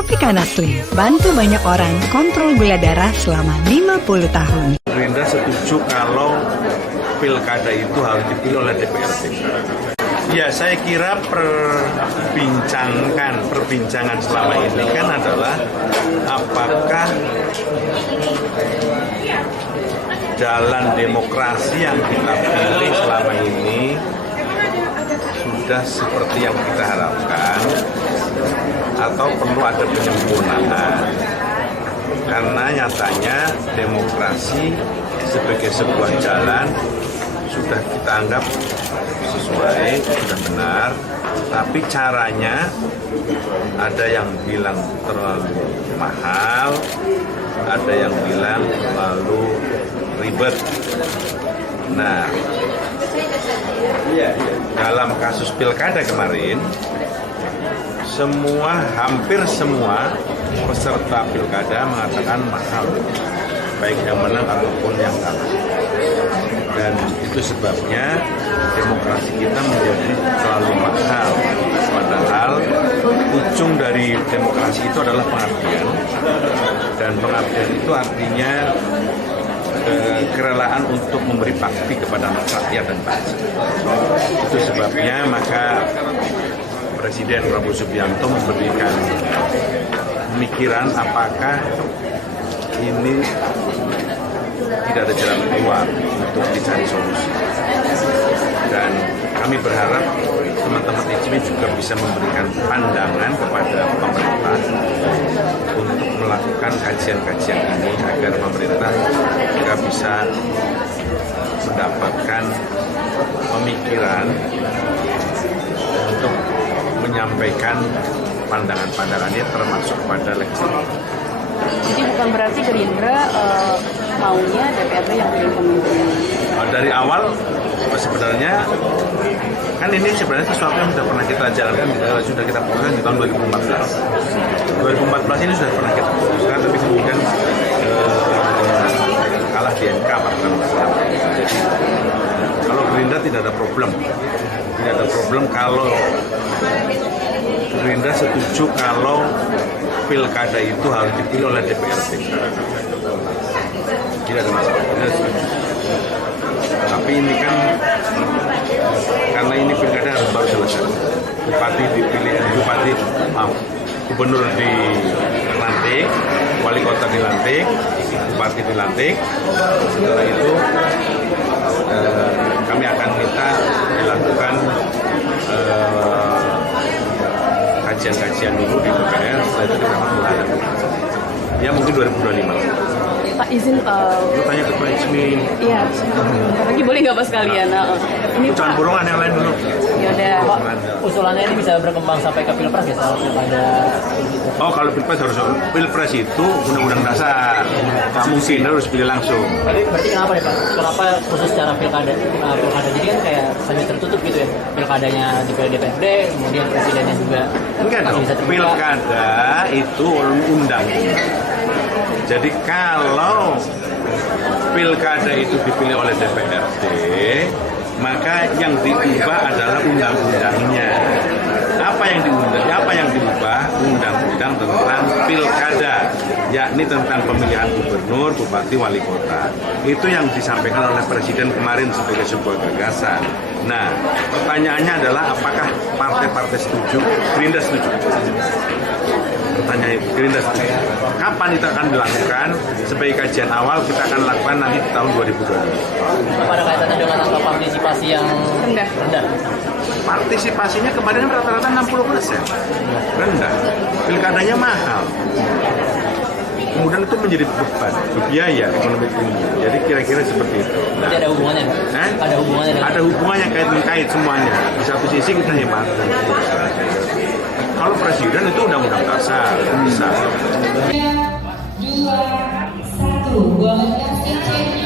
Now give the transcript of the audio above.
Tropicana Slim, bantu banyak orang kontrol gula darah selama 50 tahun. Gerindra setuju kalau pilkada itu harus dipilih oleh DPRD. Ya, saya kira perbincangan selama ini kan adalah apakah jalan demokrasi yang kita pilih selama ini sudah seperti yang kita harapkan atau perlu ada penyempurnaan. Karena nyatanya demokrasi sebagai sebuah jalan sudah kita anggap sesuai, sudah benar, tapi caranya ada yang bilang terlalu mahal, ada yang bilang terlalu ribet. Nah, dalam kasus pilkada kemarin, hampir semua peserta pilkada mengatakan mahal, baik yang menang ataupun yang kalah. Dan itu sebabnya demokrasi kita menjadi terlalu mahal. Padahal ujung dari demokrasi itu adalah pengabdian. Dan pengabdian itu artinya kerelaan untuk memberi bakti kepada rakyat dan bangsa. Itu sebabnya maka Presiden Prabowo Subianto memberikan pemikiran apakah ini tidak ada jalan keluar untuk dicari solusi. Dan kami berharap teman-teman ICW juga bisa memberikan pandangan kepada pemerintah untuk melakukan kajian-kajian ini agar pemerintah juga bisa mendapatkan pemikiran untuk menyampaikan pandangan-pandangannya termasuk pada legislatif. Jadi bukan berarti Gerindra maunya DPRD yang pilih pemimpin. Dari awal sebenarnya kan ini sebenarnya sesuatu yang sudah pernah kita jalankan, sudah kita putuskan di tahun 2014. 2014 ini sudah pernah kita putuskan, tapi kemudian kalah di MK 466. Jadi kalau Gerindra tidak ada problem, kalau Gerindra setuju kalau pilkada itu harus dipilih oleh DPRD. Tidak ada masalah. Tapi ini kan karena ini pilkada harus baru selesai. Gubernur dilantik, wali kota dilantik, bupati dilantik. Setelah itu kami akan minta dilakukan kajian-kajian dulu di DPR, setelah itu kita akan mulai. Ya mungkin 2025. Pak izin lu tanya ke Pak Ismi. Iya. Lagi boleh nggak Pak sekalian? Ini Jangan Pak. borongan yang lain dulu. Ya udah. Usulannya ini bisa berkembang sampai ke Pilpres ya soal pilkada. Oh, kalau Pilpres itu undang-undang dasar. Nggak mungkin harus pilih langsung. Berarti kenapa nih Pak? Kenapa khusus secara pilkada? Jadi kan kayak semi tertutup gitu ya. Pilkadanya dipilih DPRD, kemudian presidennya juga Enggak dong. bisa terbuka. Pilkada itu undang. Jadi kalau pilkada itu dipilih oleh DPRD, maka yang diubah adalah undang-undangnya. Apa yang diubah? Undang-undang tentang pilkada, yakni tentang pemilihan gubernur, bupati, wali kota. Itu yang disampaikan oleh Presiden kemarin sebagai sebuah gagasan. Nah, pertanyaannya adalah apakah partai-partai setuju? Gerindra setuju. Pertanyaan Gerindra setuju. Kapan itu akan dilakukan? Sebagai kajian awal kita akan lakukan nanti di tahun 2020. Pada kaitannya dengan angka partisipasi yang rendah. Partisipasinya kemarin rata-rata 60%. Rendah. Pilkadanya mahal. Kemudian itu menjadi beban, biaya ekonomi tinggi. Jadi kira-kira seperti itu. Berarti ada hubungannya? Ada hubungannya? Ada hubungannya, kait-kait semuanya. Di satu sisi kita hemat. Kalau presiden itu undang-undang dasar, bisa. 2, 1, boleh kasih cek.